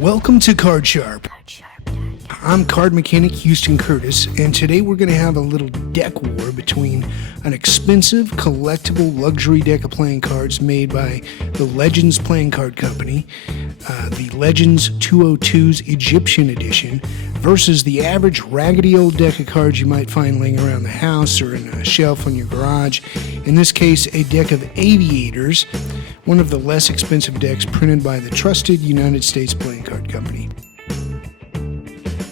Welcome to Card Sharp. I'm card mechanic Houston Curtis, and today we're going to have a little deck war between an expensive collectible luxury deck of playing cards made by the Legends Playing Card Company, the Legends 202's Egyptian Edition, versus the average raggedy old deck of cards you might find laying around the house or in a shelf on your garage. In this case, a deck of Aviators, one of the less expensive decks printed by the trusted United States Playing Card Company.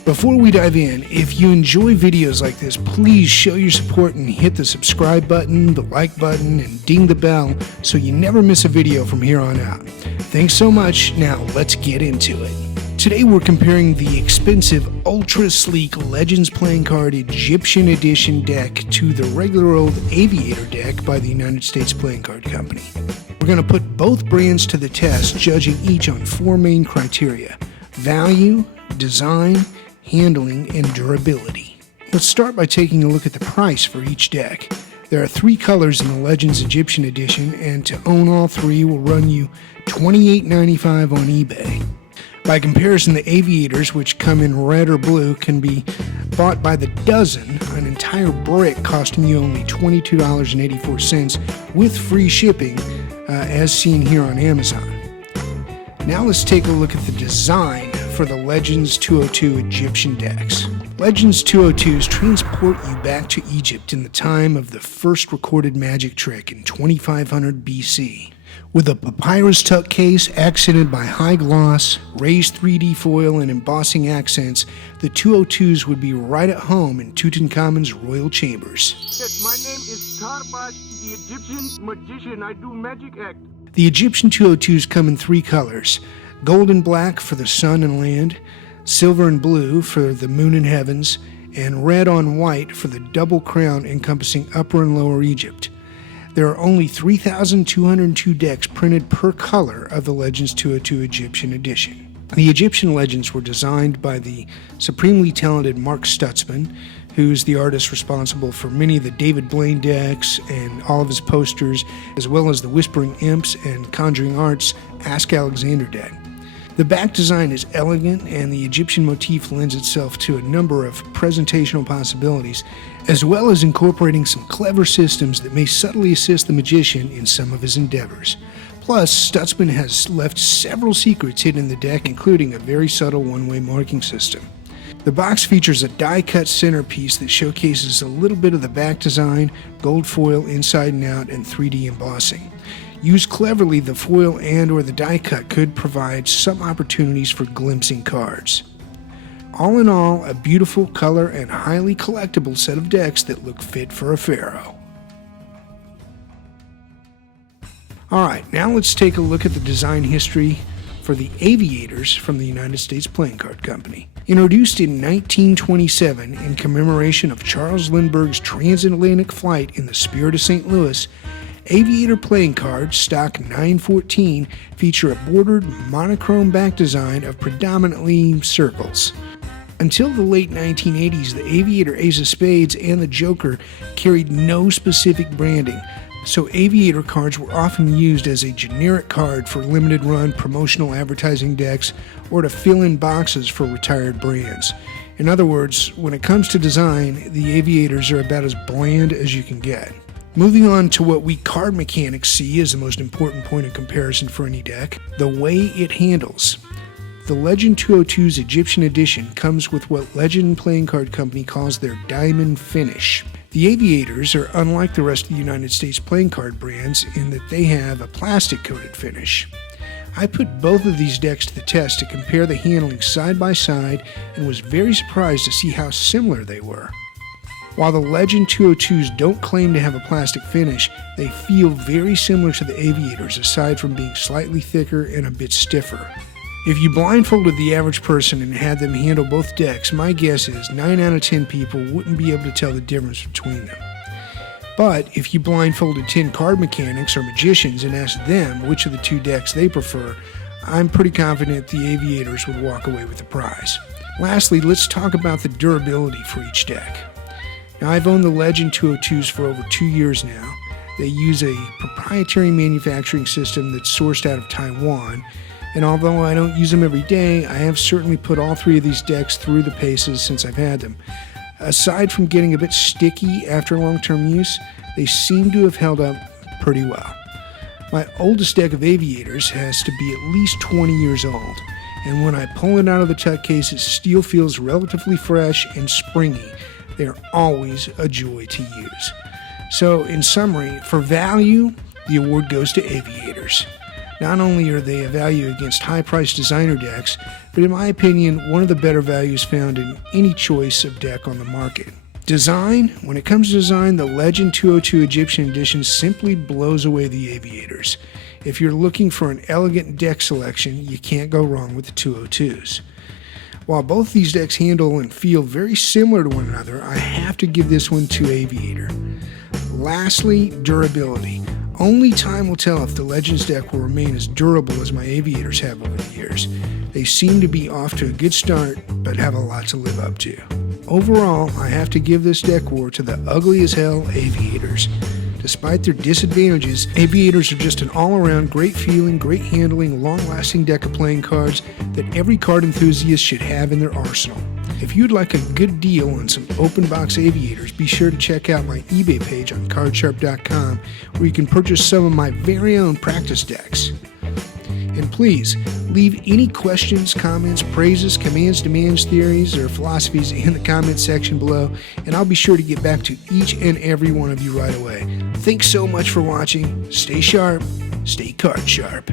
Before we dive in, if you enjoy videos like this, please show your support and hit the subscribe button, the like button, and ding the bell so you never miss a video from here on out. Thanks so much. Now let's get into it. Today we're comparing the expensive, ultra-sleek Legends Playing Card Egyptian Edition deck to the regular old Aviator deck by the United States Playing Card Company. We're going to put both brands to the test, judging each on four main criteria: value, design, handling, and durability. Let's start by taking a look at the price for each deck. There are three colors in the Legends Egyptian Edition, and to own all three will run you $28.95 on eBay. By comparison, the Aviators, which come in red or blue, can be bought by the dozen, an entire brick costing you only $22.84 with free shipping, as seen here on Amazon. Now let's take a look at the design for the Legends 202 Egyptian decks. Legends 202s transport you back to Egypt in the time of the first recorded magic trick in 2500 BC. With a papyrus tuck case accented by high gloss, raised 3D foil, and embossing accents, the 202s would be right at home in Tutankhamun's royal chambers. Yes, my name is Tarbash, the Egyptian magician. I do magic act. The Egyptian 202s come in three colors: gold and black for the sun and land, silver and blue for the moon and heavens, and red on white for the double crown encompassing Upper and Lower Egypt. There are only 3,202 decks printed per color of the Legends 202 Egyptian Edition. The Egyptian Legends were designed by the supremely talented Mark Stutzman, who's the artist responsible for many of the David Blaine decks and all of his posters, as well as the Whispering Imps and Conjuring Arts Ask Alexander deck. The back design is elegant, and the Egyptian motif lends itself to a number of presentational possibilities, as well as incorporating some clever systems that may subtly assist the magician in some of his endeavors. Plus, Stutzman has left several secrets hidden in the deck, including a very subtle one-way marking system. The box features a die-cut centerpiece that showcases a little bit of the back design, gold foil inside and out, and 3D embossing. Used cleverly, the foil and or the die cut could provide some opportunities for glimpsing cards. All in all, a beautiful color and highly collectible set of decks that look fit for a pharaoh. Alright, now let's take a look at the design history for the Aviators from the United States Playing Card Company. Introduced in 1927 in commemoration of Charles Lindbergh's transatlantic flight in the Spirit of St. Louis, Aviator playing cards, stock 914, feature a bordered monochrome back design of predominantly circles. Until the late 1980s, the Aviator Ace of Spades and the Joker carried no specific branding, so Aviator cards were often used as a generic card for limited run promotional advertising decks or to fill in boxes for retired brands. In other words, when it comes to design, the Aviators are about as bland as you can get. Moving on to what we card mechanics see as the most important point of comparison for any deck: the way it handles. The Legend 202's Egyptian Edition comes with what Legend Playing Card Company calls their diamond finish. The Aviators are unlike the rest of the United States playing card brands in that they have a plastic-coated finish. I put both of these decks to the test to compare the handling side by side and was very surprised to see how similar they were. While the Legend 202s don't claim to have a plastic finish, they feel very similar to the Aviators, aside from being slightly thicker and a bit stiffer. If you blindfolded the average person and had them handle both decks, my guess is 9 out of 10 people wouldn't be able to tell the difference between them. But if you blindfolded 10 card mechanics or magicians and asked them which of the two decks they prefer, I'm pretty confident the Aviators would walk away with the prize. Lastly, let's talk about the durability for each deck. Now, I've owned the Legend 202s for over 2 years now. They use a proprietary manufacturing system that's sourced out of Taiwan. And although I don't use them every day, I have certainly put all 3 of these decks through the paces since I've had them. Aside from getting a bit sticky after long-term use, they seem to have held up pretty well. My oldest deck of Aviators has to be at least 20 years old, and when I pull it out of the tuck case, it still feels relatively fresh and springy. They are always a joy to use. So, in summary, for value, the award goes to Aviators. Not only are they a value against high-priced designer decks, but in my opinion, one of the better values found in any choice of deck on the market. Design? When it comes to design, the Legend 202 Egyptian Edition simply blows away the Aviators. If you're looking for an elegant deck selection, you can't go wrong with the 202s. While both these decks handle and feel very similar to one another, I have to give this one to Aviator. Lastly, durability. Only time will tell if the Legends deck will remain as durable as my Aviators have over the years. They seem to be off to a good start, but have a lot to live up to. Overall, I have to give this deck war to the ugly as hell Aviators. Despite their disadvantages, Aviators are just an all-around great feeling, great handling, long-lasting deck of playing cards that every card enthusiast should have in their arsenal. If you'd like a good deal on some open box Aviators, be sure to check out my eBay page on cardsharp.com, where you can purchase some of my very own practice decks. And please, leave any questions, comments, praises, commands, demands, theories, or philosophies in the comment section below, and I'll be sure to get back to each and every one of you right away. Thanks so much for watching. Stay sharp, stay card sharp.